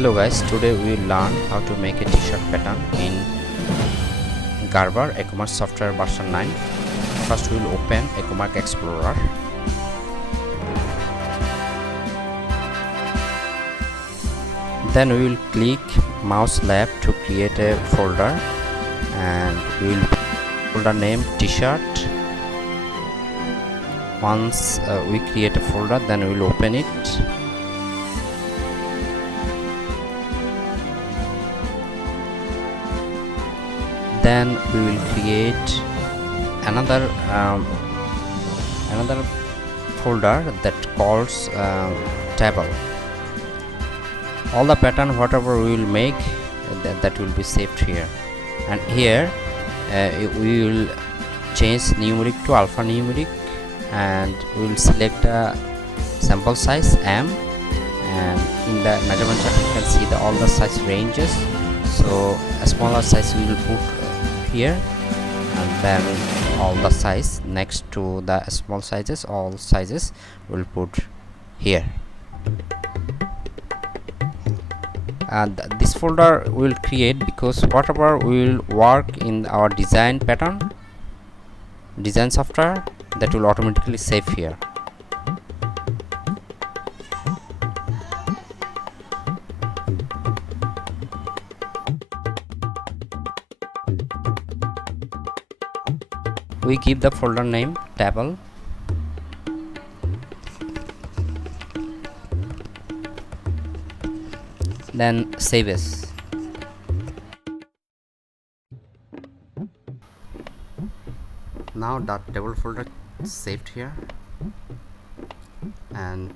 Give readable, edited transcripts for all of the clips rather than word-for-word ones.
Hello guys, today we will learn how to make a t-shirt pattern in Gerber Accumark software version 9. First we will open Accumark Explorer. Then we will click mouse left to create a folder, and we will folder name t-shirt. Once we create a folder, then we will open it. Then we will create another folder that calls table. All the pattern whatever we will make, that will be saved here, and here we will change numeric to alphanumeric, and we will select a sample size M, and in the measurement chart you can see all the size ranges. So a smaller size we will put here, and then all the size next to the small sizes, all sizes will put here. And this folder will create because whatever we will work in our design pattern, design software, that will automatically save here. We give the folder name table. Then save as. Now that table folder is saved here, and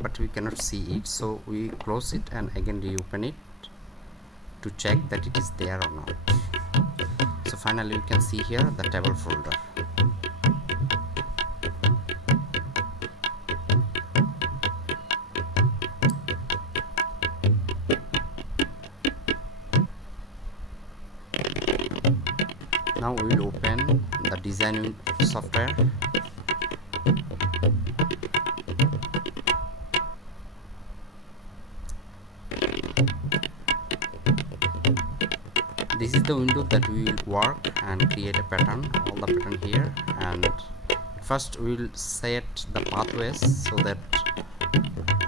but we cannot see it, so we close it and again reopen it to check that it is there or not. So finally you can see here the table folder. Now we will open the design software. This is the window that we will work and create a pattern, all the pattern here. And first we will set the pathways so that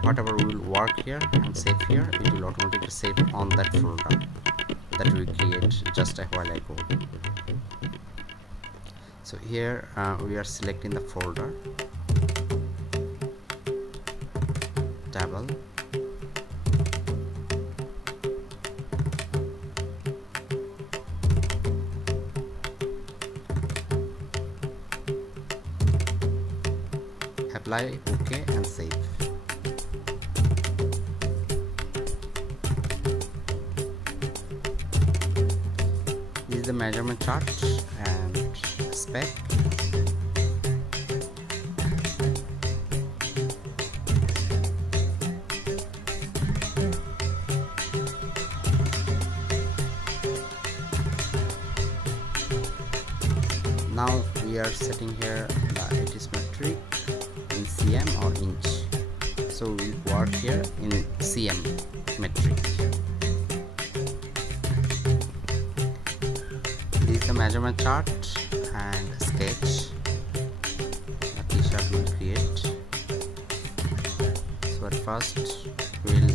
whatever we will work here and save here, it will automatically save on that folder that we create just a while ago. So here we are selecting the folder table. Apply, OK, and save. This is the measurement chart and spec. Now we are setting here it is metric in cm or inch, so we work here in cm metric. This is the measurement chart and sketch the t-shirt will create. So at first we'll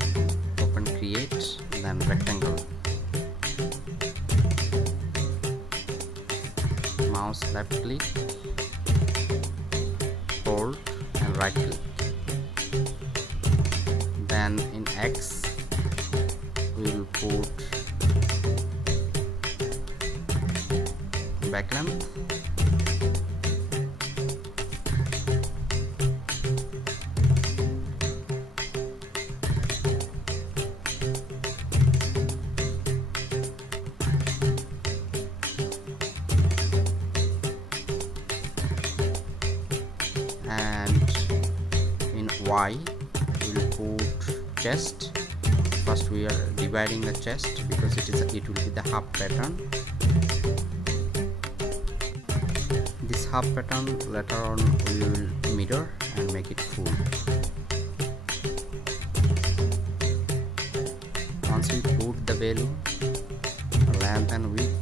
open create, then rectangle, mouse left click, hold and right click. Then in X we will put back length, and in Y we will put chest. First we are dividing the chest because it will be the half pattern. This half pattern later on we will mirror and make it full. once we put the value, length and width,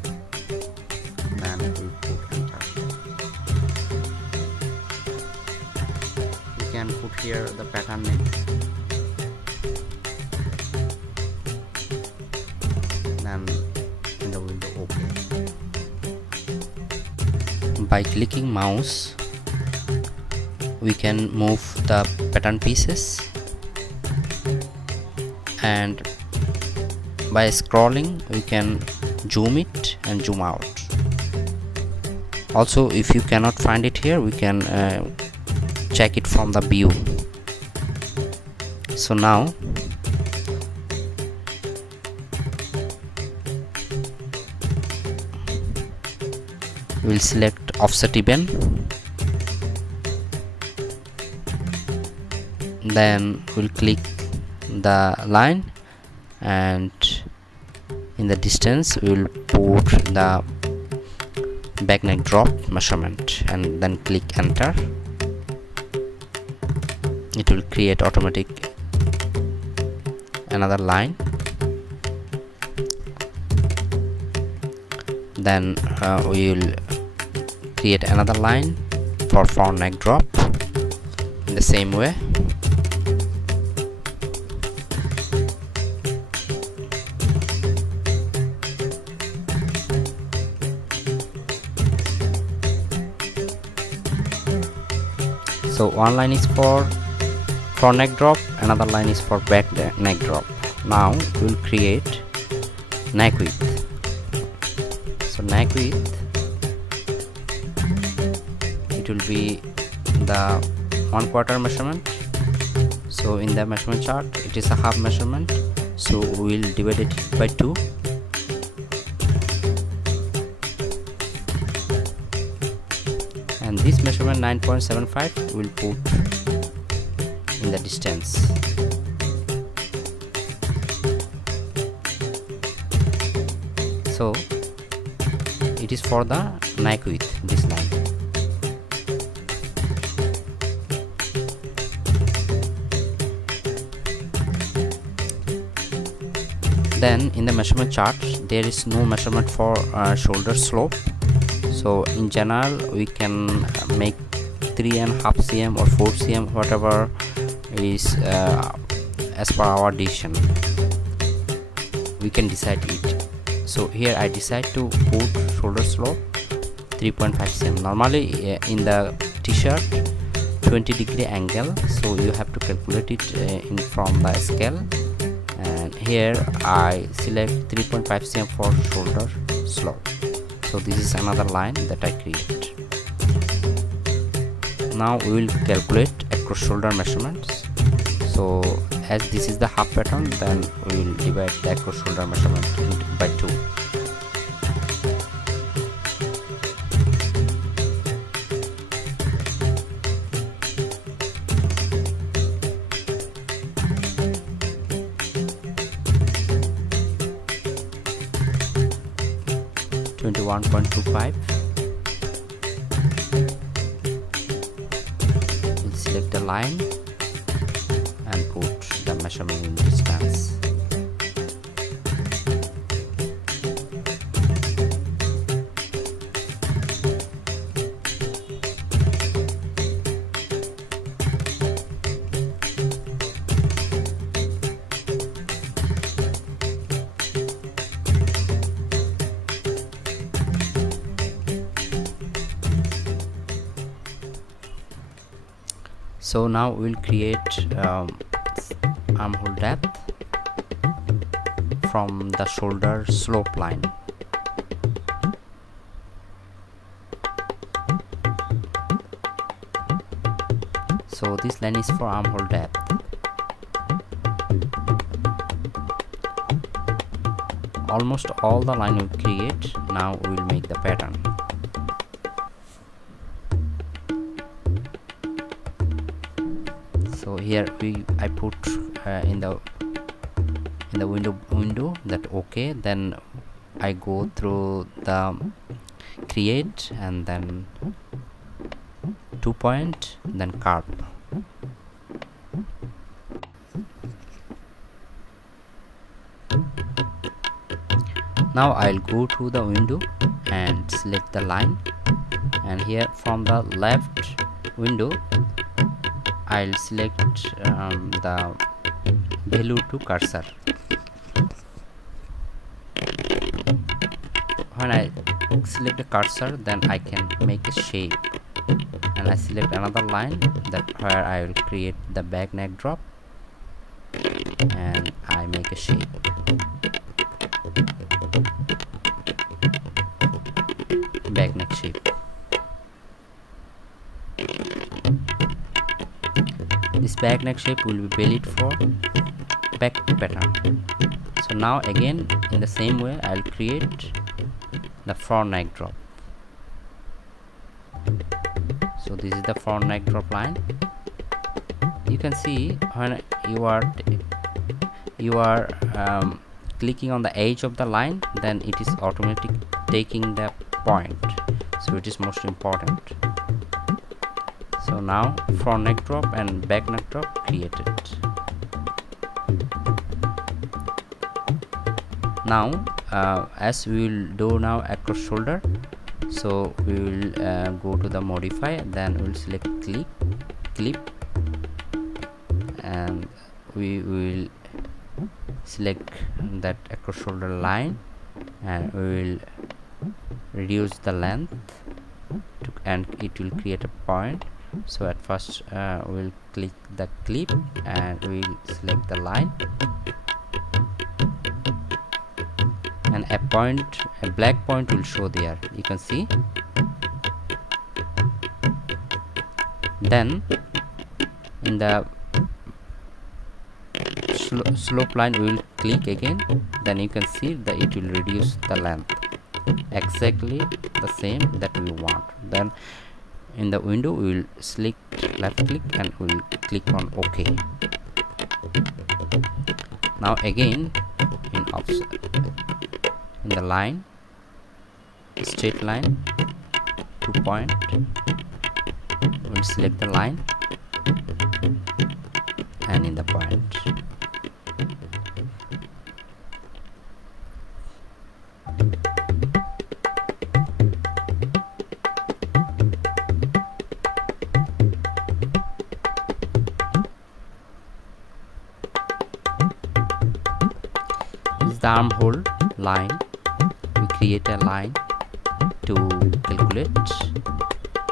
then we put enter. You can put here the pattern name, then in the window OK. By clicking mouse, we can move the pattern pieces, and by scrolling we can zoom it and zoom out. Also, if you cannot find it here, we can check it from the view. So now we'll select offset even, then we'll click the line, and in the distance we will put the back neck drop measurement, and then click enter. It will create automatic another line. Then we will create another line for front neck drop in the same way. So one line is for front neck drop, another line is for back neck drop. Now we will create neck width. So neck width, it will be the 1/4 measurement. So in the measurement chart it is a half measurement, so we will divide it by 2. And this measurement 9.75 will put in the distance. So it is for the neck width, this line. Then in the measurement chart there is no measurement for shoulder slope. So in general we can make 3.5 cm or 4 cm, whatever is as per our decision, we can decide it. So here I decide to put shoulder slope 3.5 cm. Normally in the t-shirt 20-degree angle, so you have to calculate it from the scale, and here I select 3.5 cm for shoulder slope. So this is another line that I create. Now we will calculate across shoulder measurements. So as this is the half pattern, then we will divide the across shoulder measurement by 2. .25. We'll select the line and put the measurement in distance. So now we'll create armhole depth from the shoulder slope line. So this line is for armhole depth. Almost all the line we create, now we will make the pattern. So here I put in the window that OK. Then I go through the create and then 2 point, then curve. Now I'll go to the window and select the line, and here from the left window I'll select the value to cursor. When I select the cursor, then I can make a shape, and I select another line that where I will create the back neck drop, and I make a shape. Back neck shape. This back neck shape will be valid for back pattern. So now again in the same way I'll create the front neck drop. So this is the front neck drop line. You can see when you are clicking on the edge of the line, then it is automatic taking the point, so it is most important. So now front neck drop and back neck drop created. Now as we will do now across shoulder, so we will go to the modify, then we will select clip, and we will select that across shoulder line, and we will reduce the length and it will create a point. So at first we'll click the clip and we'll select the line, and a black point will show there, you can see. Then in the slope line we will click again, then you can see that it will reduce the length exactly the same that we want. Then in the window we will select left click and we will click on OK. Now again in the line, straight line, 2 point, we'll select the line and in the point. This is the armhole line. We create a line to calculate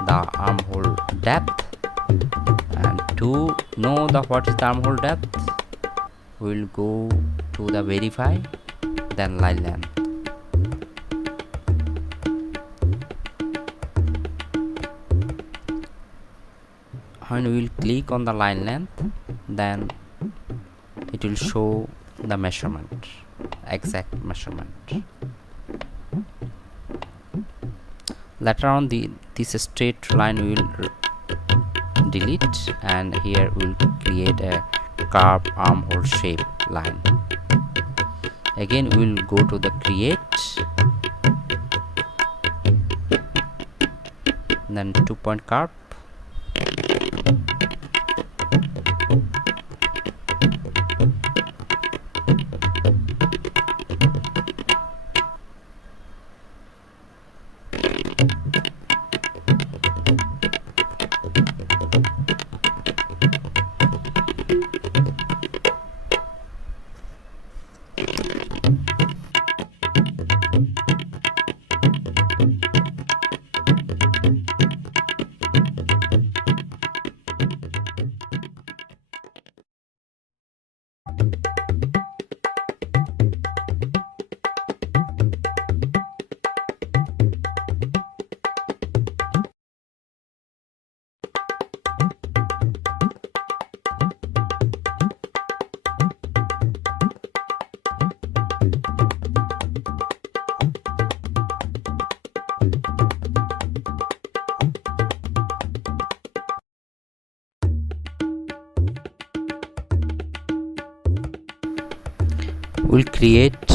the armhole depth, and to know what is the armhole depth, we will go to the verify, then line length. When we will click on the line length, then it will show the measurement, exact measurement. Later on this straight line we will delete, and here we will create a curved armhole shape line. Again we will go to the create, then 2 point curve, we'll create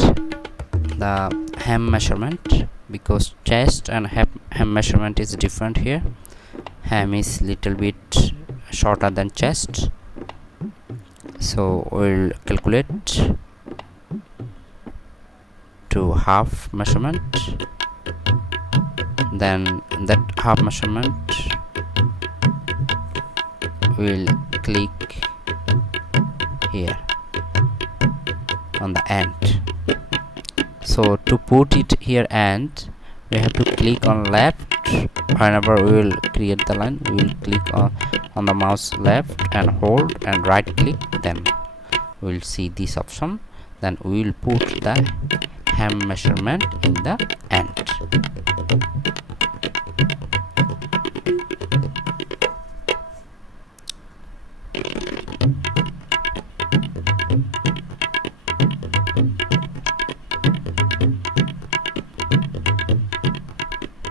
the hem measurement, because chest and hem measurement is different here. Hem is little bit shorter than chest, so we'll calculate to half measurement, then that half measurement will click here on the end. So to put it here, and we have to click on left. Whenever we will create the line, we will click on the mouse left and hold and right click, then we will see this option. Then we will put the hem measurement in the end.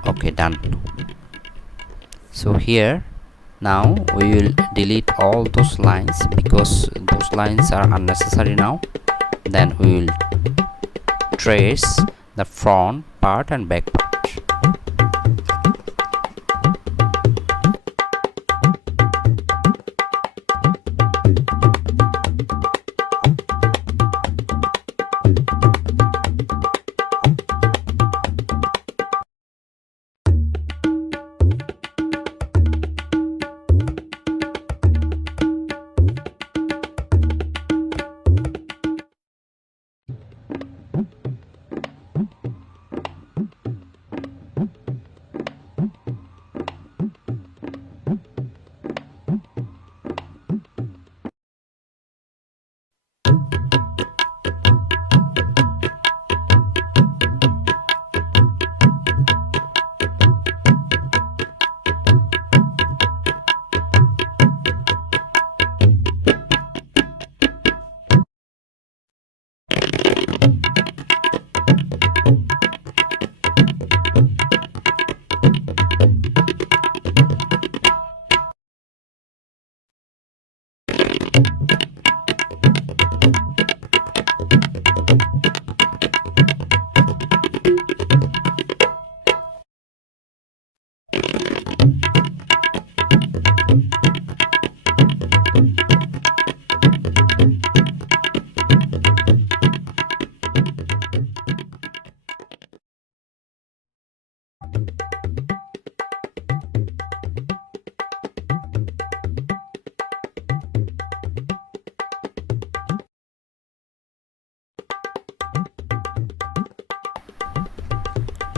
Okay, done. So here now we will delete all those lines because those lines are unnecessary now. Then we will trace the front part and back part.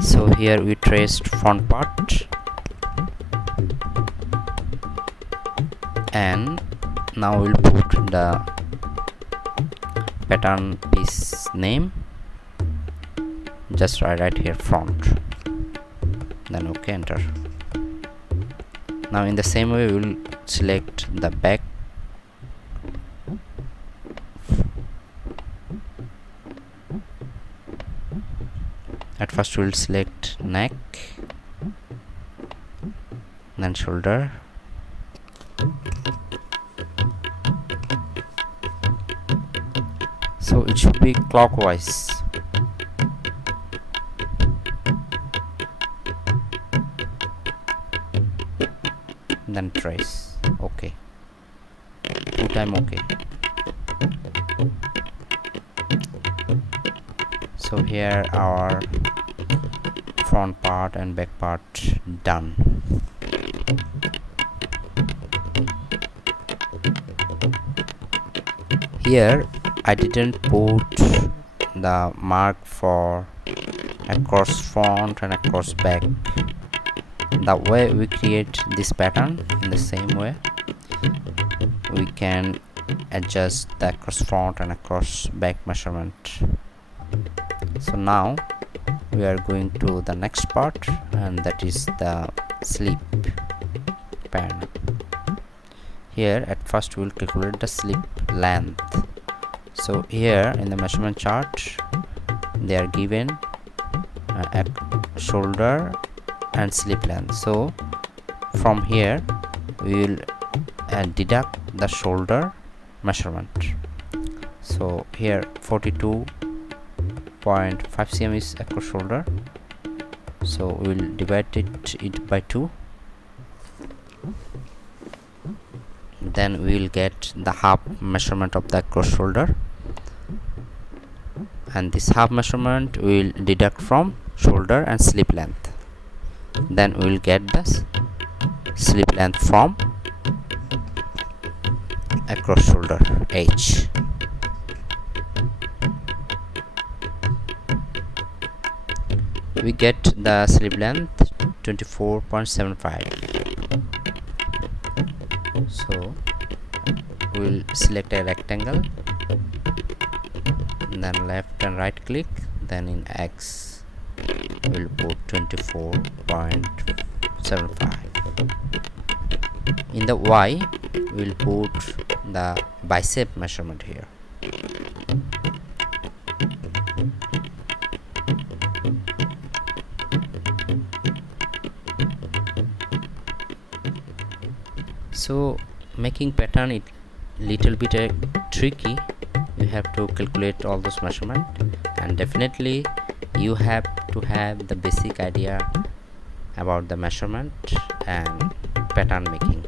So here we traced front part, and now we'll put the pattern piece name. Just write right here front, then okay, enter. Now in the same way we will select the back. At first we will select neck, then shoulder, so it should be clockwise. Then trace, okay, 2 times okay. So here our front part and back part done. Here I didn't put the mark for across front and across back. The way we create this pattern, in the same way we can adjust the across front and across back measurement. So now we are going to the next part, and that is the slip panel. Here at first we will calculate the slip length. So here in the measurement chart they are given shoulder and slip length. So from here we will deduct the shoulder measurement. So here 42.5 cm is across shoulder, so we will divide it by 2. Then we will get the half measurement of the across shoulder, and this half measurement we will deduct from shoulder and slip length. Then we will get the slip length from across shoulder H. We get the slip length 24.75. so we'll select a rectangle, then left and right click, then in X we'll put 24.75. in the Y we'll put the bicep measurement here. So making pattern it little bit tricky. You have to calculate all those measurement, and definitely you have to have the basic idea about the measurement and pattern making.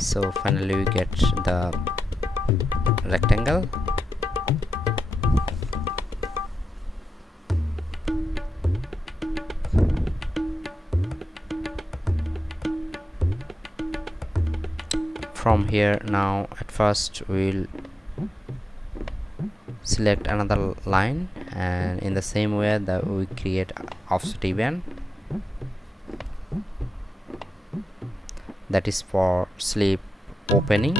So finally we get the rectangle. From here, now at first we'll select another line, and in the same way that we create offset even, that is for slip opening.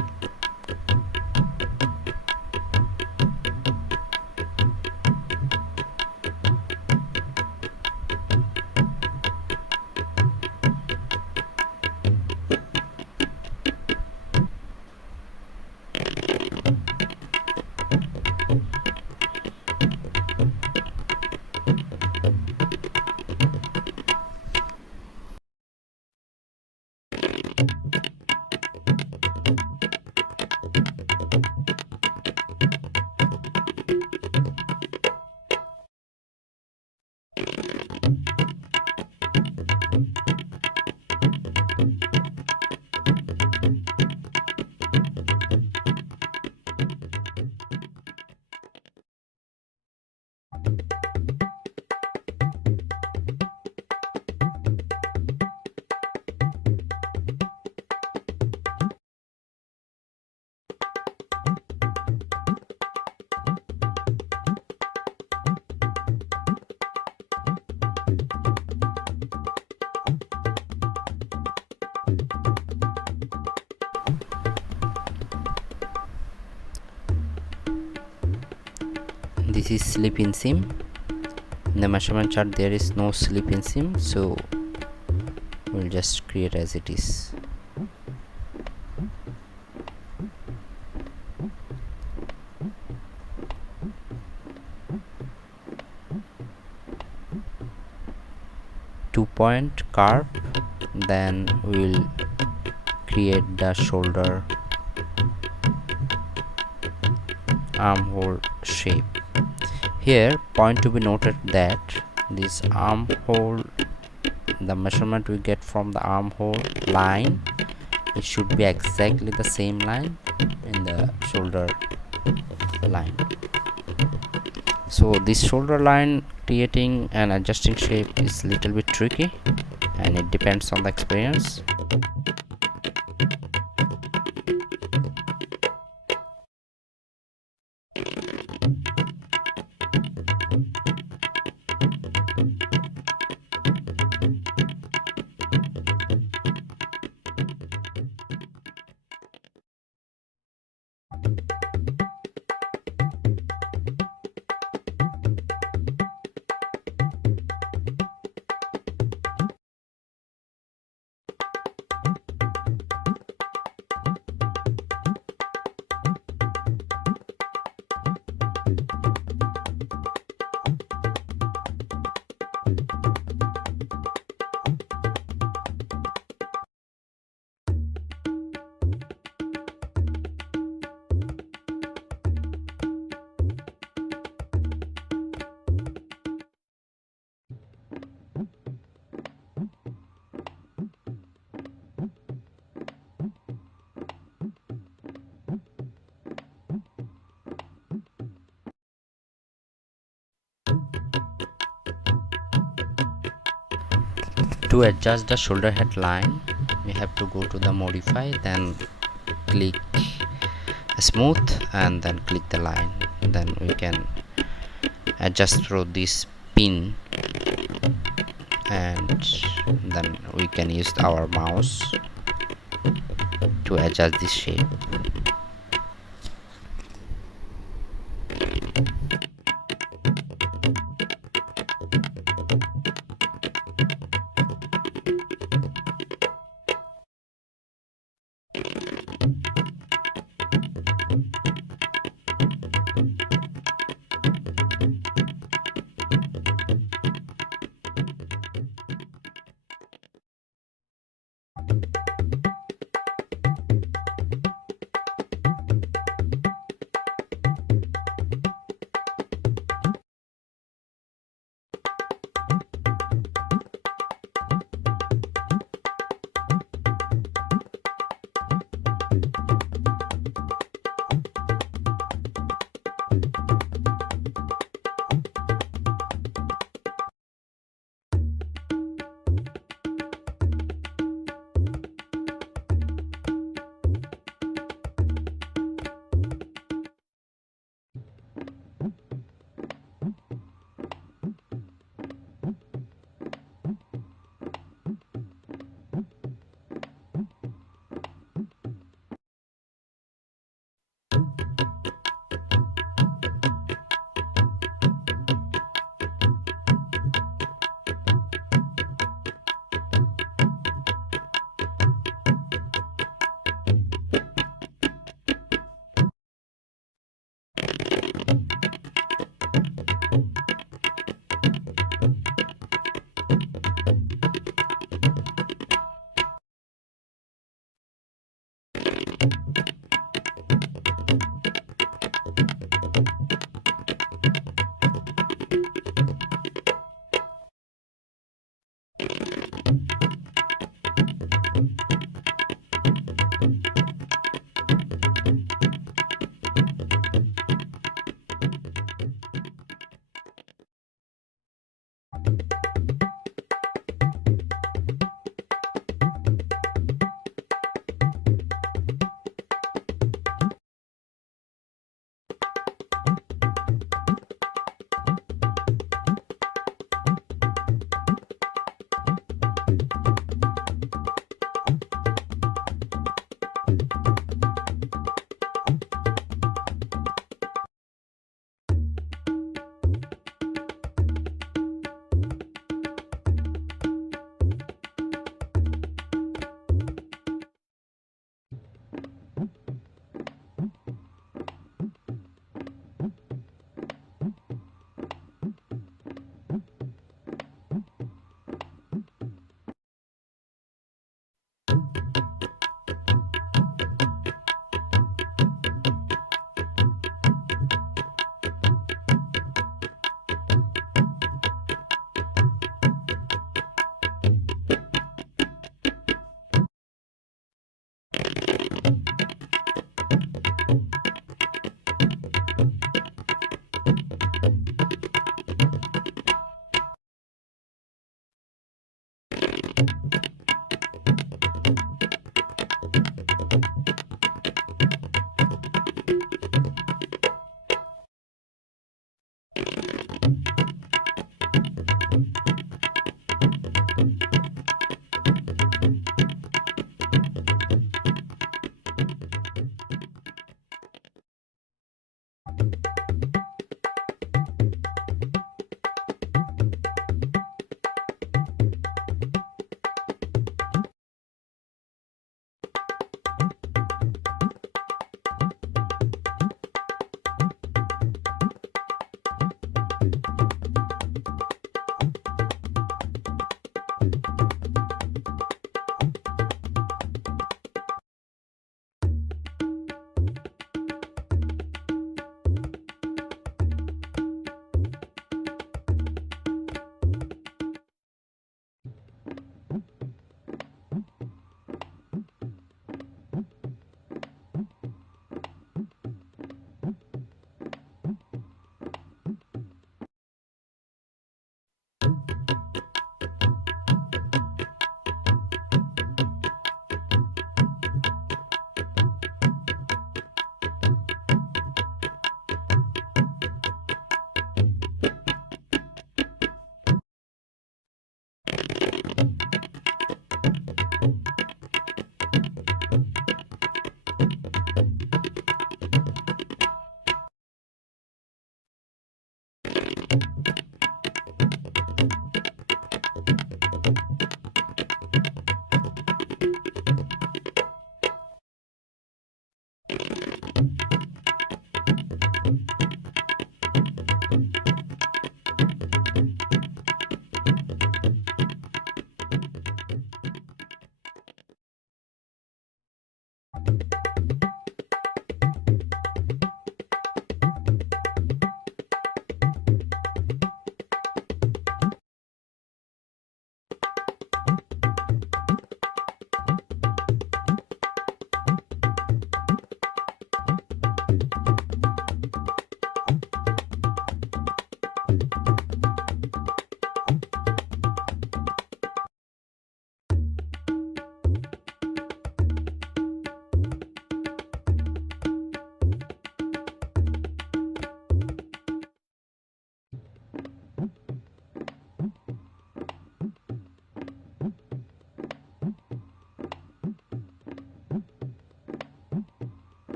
This is slip inseam. In the measurement chart there is no slip inseam, so we'll just create as it is. Two-point curve, then we'll create the shoulder armhole shape. Here point to be noted that this armhole, the measurement we get from the armhole line, it should be exactly the same line in the shoulder line. So this shoulder line creating and adjusting shape is little bit tricky, and it depends on the experience. To adjust the shoulder head line, we have to go to the modify, then click smooth, and then click the line. Then we can adjust through this pin, and then we can use our mouse to adjust this shape.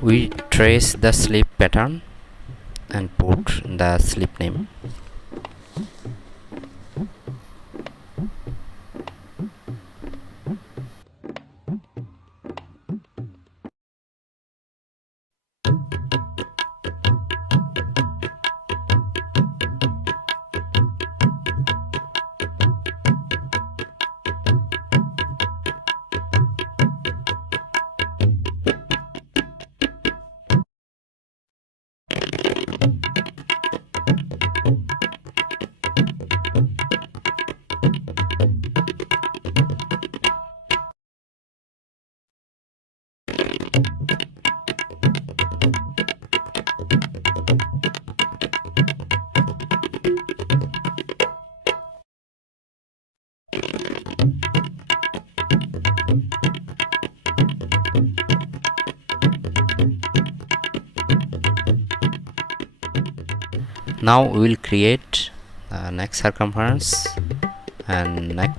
We trace the slip pattern and put the slip name. Now we will create neck circumference and neck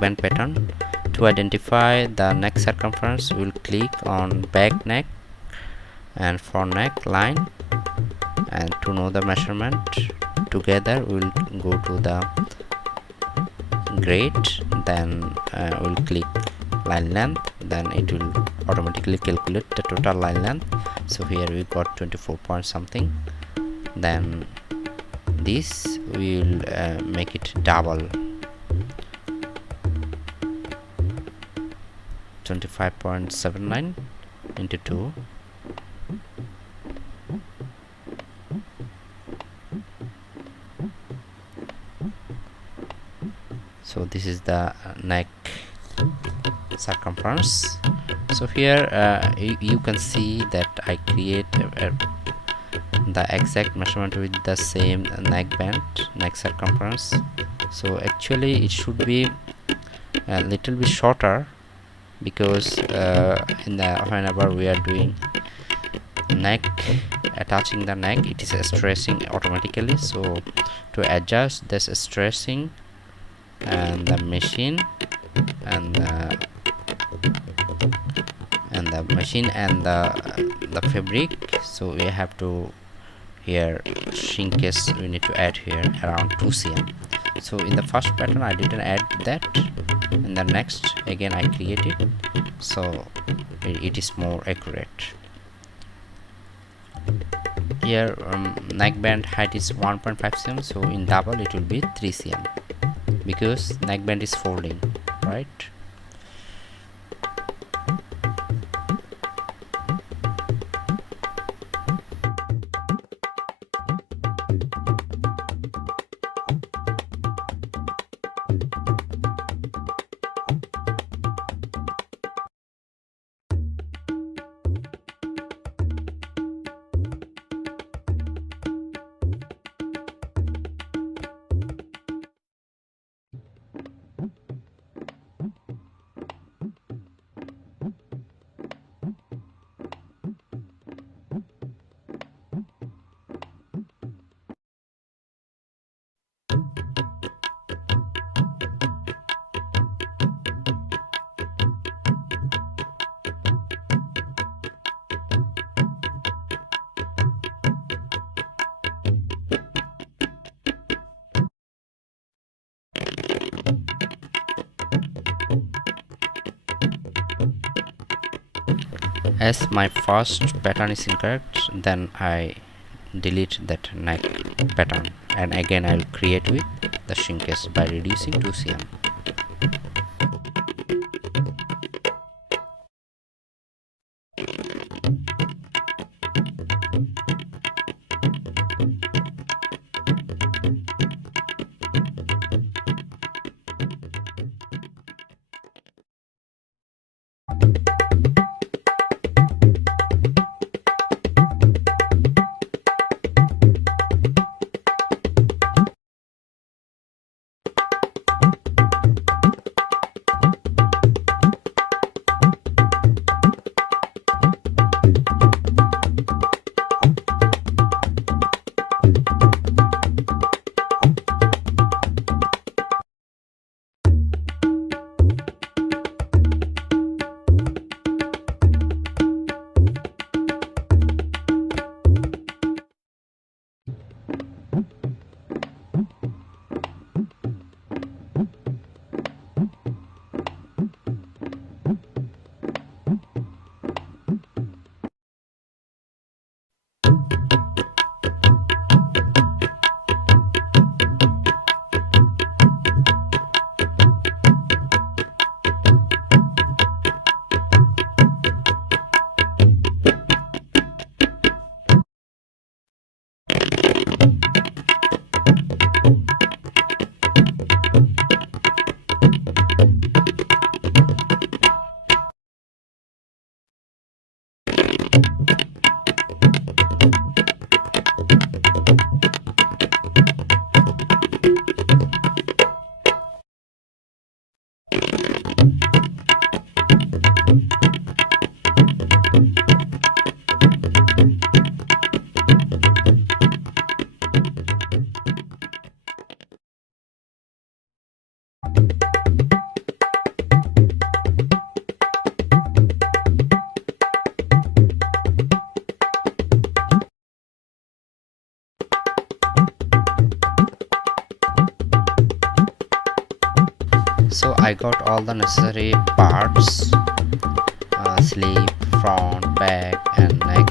band pattern. To identify the neck circumference, we will click on back neck and front neck line, and to know the measurement together we will go to the grade, then we will click line length, then it will automatically calculate the total line length. So here we got 24 point something. Then this we will make it double, 25.79 into 2. So this is the neck circumference. So here you can see that I create the exact measurement with the same neck circumference. So actually it should be a little bit shorter, because whenever we are doing neck, attaching the neck, it is stressing automatically. So to adjust this stressing and the machine and the fabric, so we have to here shrinkage we need to add here around 2 cm. So in the first pattern I didn't add that, in the next again I create it, so it is more accurate. Here neck band height is 1.5 cm, so in double it will be 3 cm, because neck band is folding, right? As my first pattern is incorrect, then I delete that neck pattern, and again I will create with the shrinkage by reducing 2 cm. out all the necessary parts: sleeve, front, back, and neck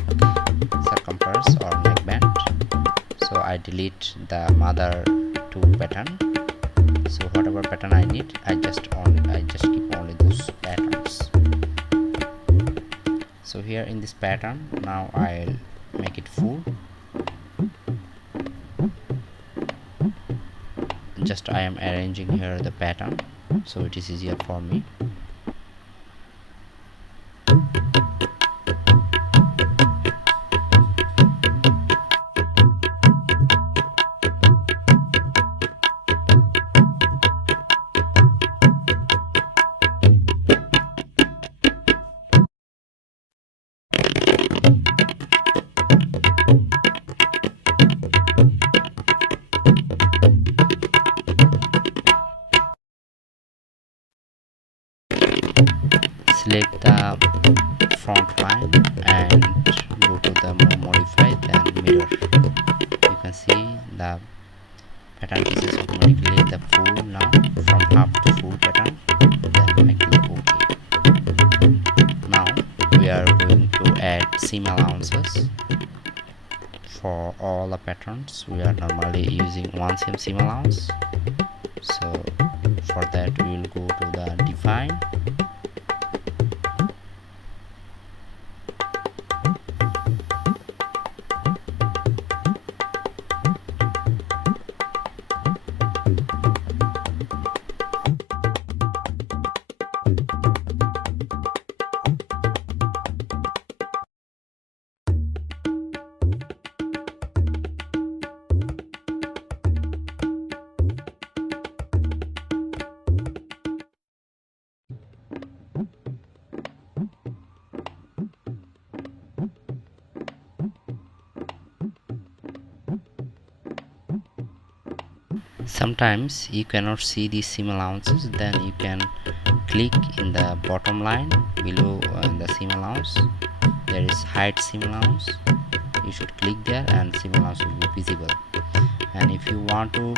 circumference or neckband. So I delete the mother two pattern. So whatever pattern I need, I just keep only those patterns. So here in this pattern, now I'll make it full. Just I am arranging here the pattern so it is easier for me. Select the front line and go to the modified and mirror. You can see the pattern pieces automatically the full now from half to full pattern. Then I click OK. Now we are going to add seam allowances. For all the patterns we are normally using 1 cm seam allowance. So for that we will go to the define. Sometimes you cannot see these seam allowances, then you can click in the bottom line below the seam allowance. There is hide seam allowance. You should click there and seam allowance will be visible. And if you want to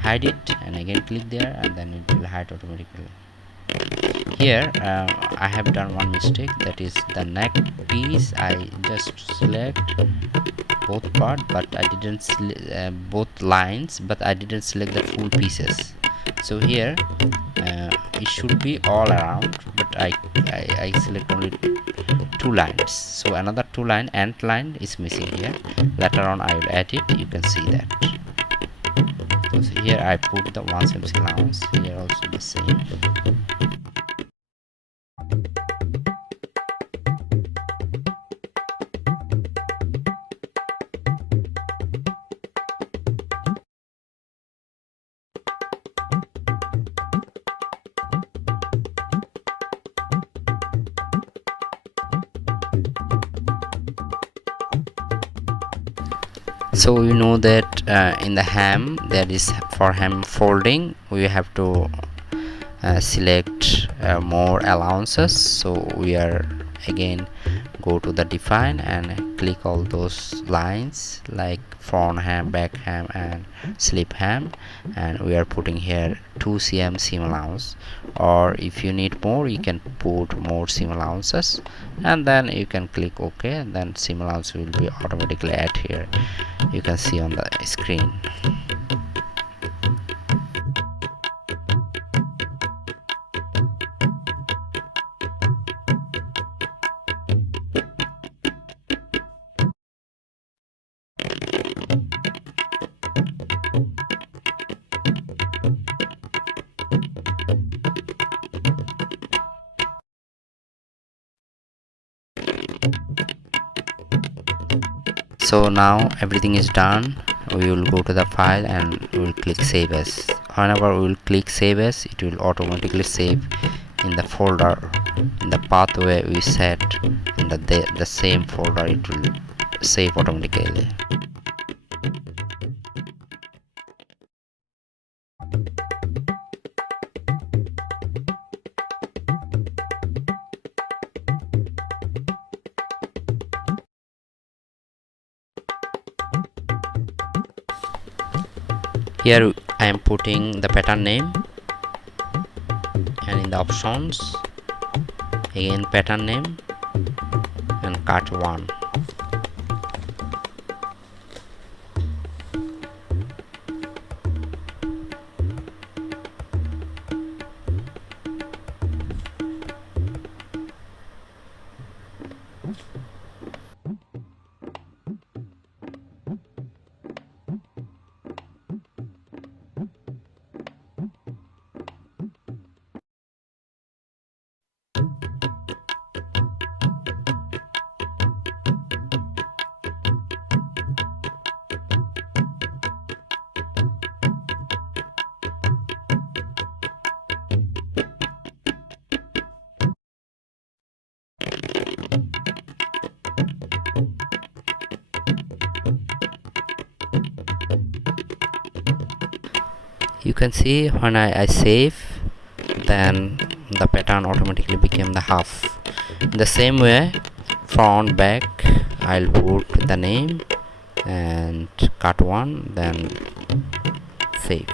hide it, and again click there, and then it will hide automatically. Here I have done one mistake, that is the neck piece. I just select both part, but I didn't both lines, but I didn't select the full pieces. So here it should be all around, but I select only 2 lines. So another 2 line end line is missing here. Later on I will add it. You can see that. So here I put the 1 cm allowance. Here also the same. So you know that in the hem, that is for hem folding, we have to select more allowances. So we are again go to the define and click all those lines like front hem, back hem, and slip hem, and we are putting here 2 cm seam allowance. Or if you need more, you can put more seam allowances, and then you can click OK, and then seam allowance will be automatically added here. You can see on the screen. So now everything is done. We will go to the file and we will click save as. Whenever we will click save as, it will automatically save in the folder, in the pathway we set in the same folder. It will save automatically. Here I am putting the pattern name, in the options, again pattern name and cut 1. You can see when I save, then the pattern automatically became the half. In the same way, front back I'll put the name and cut 1, then save.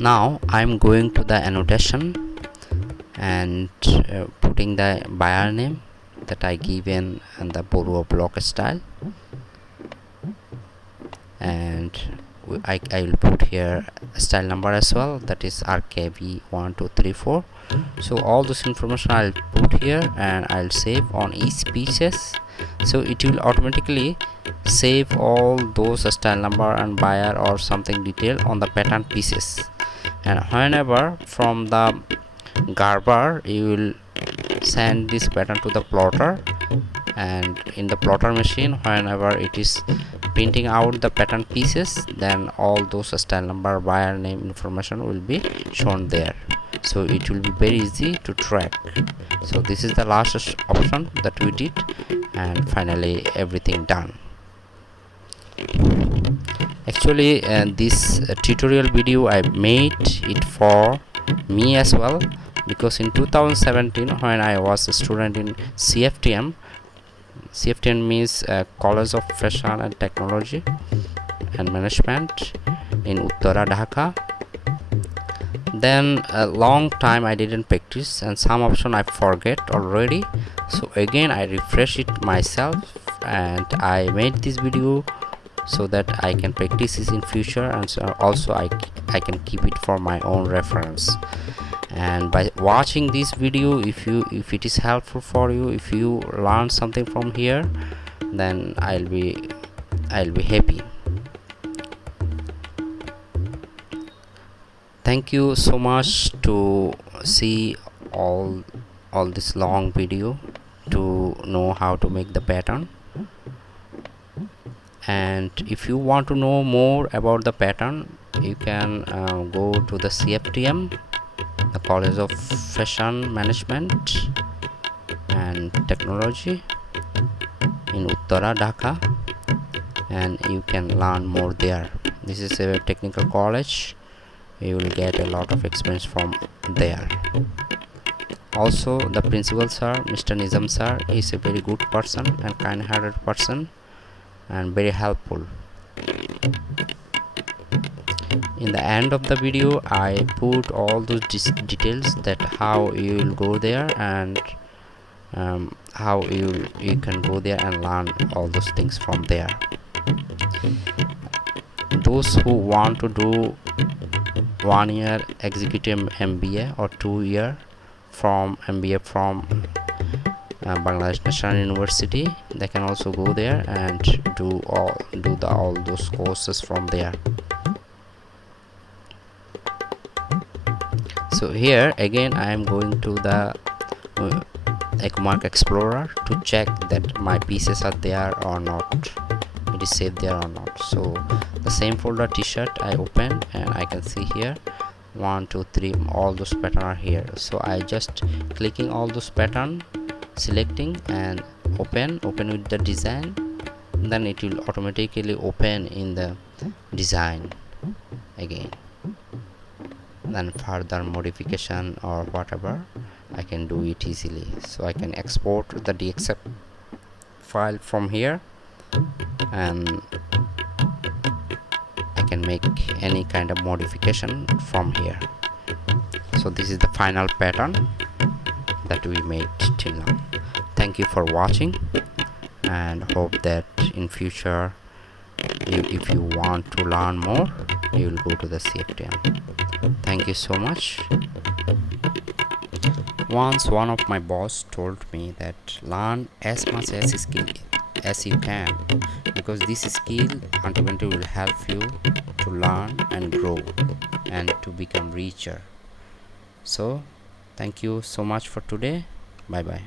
Now I'm going to the annotation and putting the buyer name that I given and the borrow block style, and I will put here a style number as well, that is RKV1234. So all this information I'll put here and I'll save on each pieces, so it will automatically save all those style number and buyer or something detail on the pattern pieces. And whenever from the Gerber you will send this pattern to the plotter, and in the plotter machine whenever it is printing out the pattern pieces, then all those style number buyer name information will be shown there, so it will be very easy to track. So this is the last option that we did, and finally everything done. Actually this tutorial video I made it for me as well, because in 2017 when I was a student in CFTM means College of Fashion and Technology and Management in Uttara, Dhaka, then a long time I didn't practice and some option I forget already, so again I refresh it myself and I made this video so that I can practice this in future, and so also I can keep it for my own reference. And by watching this video, if it is helpful for you, if you learn something from here, then I'll be happy. Thank you so much to see all this long video to know how to make the pattern. And if you want to know more about the pattern, you can go to the CFTM, the College of Fashion Management and Technology in Uttara, Dhaka, and you can learn more there. This is a technical college. You will get a lot of experience from there. Also, the principal sir, Mr. Nizam sir, is a very good person and kind-hearted person and very helpful. In the end of the video, I put all those details that how you will go there, and how you can go there and learn all those things from there. Those who want to do 1 year executive MBA or 2 year from MBA from Bangladesh National University, they can also go there and do all those courses from there. So here again I am going to the Accumark Explorer to check that my pieces are there or not, it is saved there or not. So the same folder t-shirt I open, and I can see here 1 2 3 all those pattern are here. So I just clicking all those pattern, selecting and open with the design, then it will automatically open in the design again. Then further modification or whatever I can do it easily. So I can export the DXF file from here, and I can make any kind of modification from here. So this is the final pattern that we made till now. Thank you for watching, and hope that in future if you want to learn more, you will go to the CFTM. Thank you so much. Once one of my boss told me that learn as much as you can, because this skill ultimately will help you to learn and grow and to become richer. So thank you so much for today. Bye bye.